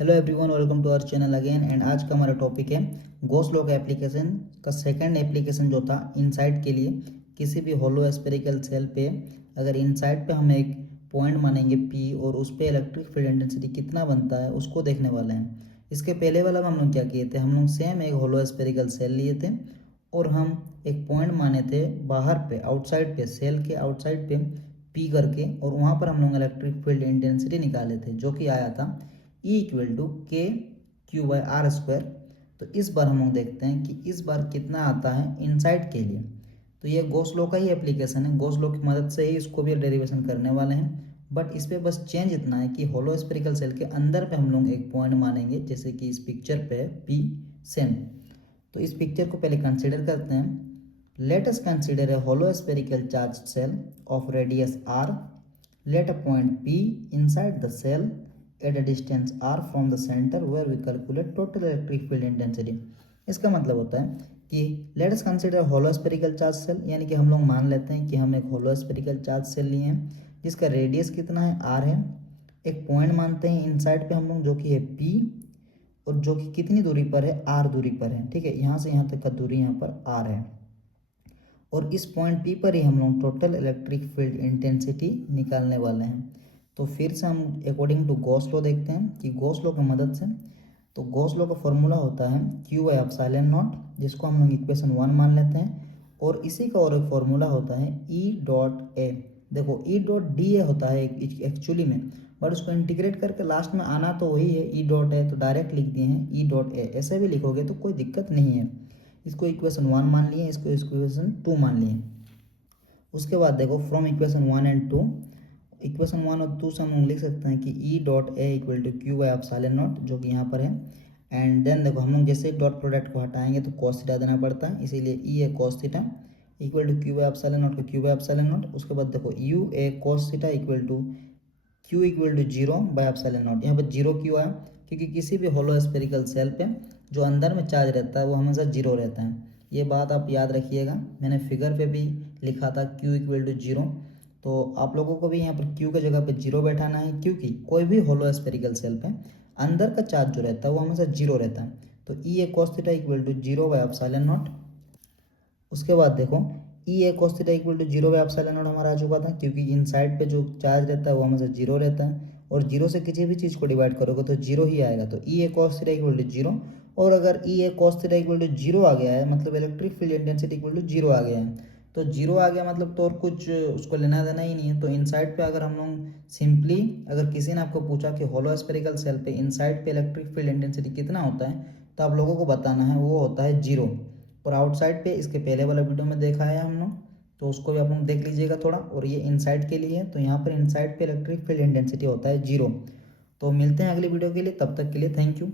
Hello everyone, welcome to our channel again. And आज का हमारा टॉपिक है गॉस लॉ का एप्लीकेशन का सेकंड एप्लीकेशन जो था इनसाइड के लिए। किसी भी होलो स्फेरिकल सेल पे अगर इनसाइड पे हम एक पॉइंट मानेंगे पी और उस पर इलेक्ट्रिक फील्ड इंटेंसिटी कितना बनता है उसको देखने वाले हैं। इसके पहले वाला में हम लोग क्या किए थे, हम लोग सेम एक होलो स्फेरिकल सेल लिए थे और हम एक पॉइंट माने थे बाहर पे, आउटसाइड पे, सेल के आउटसाइड पे पी करके, और वहाँ पर हम लोग इलेक्ट्रिक फील्ड इंटेंसिटी निकाले थे जो कि आया था E इक्वल टू के क्यू बाई आर स्क्वायर। तो इस बार हम लोग देखते हैं कि इस बार कितना आता है इनसाइड के लिए। तो ये गॉस लॉ का ही एप्लीकेशन है, गॉस लॉ की मदद से ही इसको भी डेरिवेशन करने वाले हैं। बट इस पर बस चेंज इतना है कि होलो स्फेरिकल सेल के अंदर पे हम लोग एक पॉइंट मानेंगे, जैसे कि इस पिक्चर पे है पी सेम। तो इस पिक्चर को पहले कंसिडर करते हैं। Let us consider a hollow spherical charge shell of radius R. Let a point P inside the shell at a distance r from the center where we calculate total electric field intensity। इसका मतलब होता है कि let us consider hollow spherical charge shell, यानी कि हम लोग मान लेते हैं कि हम एक होलो स्फेरिकल चार्ज सेल लिए हैं जिसका रेडियस कितना है r है। एक पॉइंट मानते हैं इनसाइड पे हम लोग जो कि है p, और जो कि कितनी दूरी पर है, r दूरी पर है। ठीक है, यहाँ से यहाँ तक का दूरी यहाँ पर r है, और इस पॉइंट पी पर ही हम लोग टोटल इलेक्ट्रिक फील्ड इंटेंसिटी निकालने वाले हैं। तो फिर से हम अकॉर्डिंग टू गॉस लॉ देखते हैं कि गॉस लॉ की मदद से, तो गॉस लॉ का फॉर्मूला होता है क्यू बाई एप्सिलॉन नॉट, जिसको हम लोग इक्वेशन 1 मान लेते हैं। और इसी का और एक फॉर्मूला होता है ई डॉट ए। देखो ई डॉट डी ए होता है एक्चुअली में, बट उसको इंटीग्रेट करके लास्ट में आना तो वही है, ई डॉट ए, तो डायरेक्ट लिख दिए हैं ई डॉट ए। ऐसे भी लिखोगे तो कोई दिक्कत नहीं है। इसको इक्वेशन 1 मान लिए, इसको इक्वेशन 2 मान लिए। उसके बाद देखो फ्रॉम इक्वेशन 1 एंड 2, इक्वेशन 1 और 2 से हम लोग लिख सकते हैं कि E dot A equal to Q by epsilon naught, जो कि यहाँ पर है। एंड देन देखो हम लोग जैसे डॉट प्रोडक्ट को हटाएंगे तो कॉस थीटा देना पड़ता है, इसीलिए E A cos theta equal to Q by epsilon naught को क्यू बाई एप्सिलॉन नॉट। उसके बाद देखो U A cos theta equal to Q equal to zero by epsilon naught. यहाँ पर जीरो क्यों आया, क्योंकि किसी भी होलो स्फेरिकल सेल पे जो अंदर में चार्ज रहता है वो हमेशा जीरो रहता है। ये बात आप याद रखिएगा, मैंने फिगर पे भी लिखा था क्यू इक्वल टू जीरो। तो आप लोगों को भी यहाँ पर क्यू के जगह पे जीरो बैठाना है, क्योंकि कोई भी होलो स्फेरिकल सेल पे अंदर का चार्ज जो रहता है वो हमेशा जीरो रहता है। तो E A cos theta equal to zero by epsilon naught. उसके बाद देखो E A cos theta equal to zero by epsilon naught हमारा आ चुका था, क्योंकि इनसाइड पे जो चार्ज रहता है वो हमेशा जीरो रहता है, और जीरो से किसी भी चीज़ को डिवाइड करोगे तो जीरो ही आएगा। तो E A cos theta equal to zero, और अगर E A cos theta equal to zero आ गया है मतलब electric field intensity equal to zero आ गया है। तो जीरो आ गया मतलब तो और कुछ उसको लेना देना ही नहीं है। तो इनसाइड पे अगर हम लोग सिंपली, अगर किसी ने आपको पूछा कि होलो स्फेरिकल सेल पे इनसाइड पे इलेक्ट्रिक फील्ड इंटेंसिटी कितना होता है, तो आप लोगों को बताना है वो होता है जीरो। और आउटसाइड पे इसके पहले वाला वीडियो में देखा है हम लोग, तो उसको भी आप लोग देख लीजिएगा थोड़ा। और ये इनसाइड के लिए है, तो यहाँ पर इनसाइड पे इलेक्ट्रिक फील्ड इंटेंसिटी होता है जीरो। तो मिलते हैं अगली वीडियो के लिए, तब तक के लिए थैंक यू।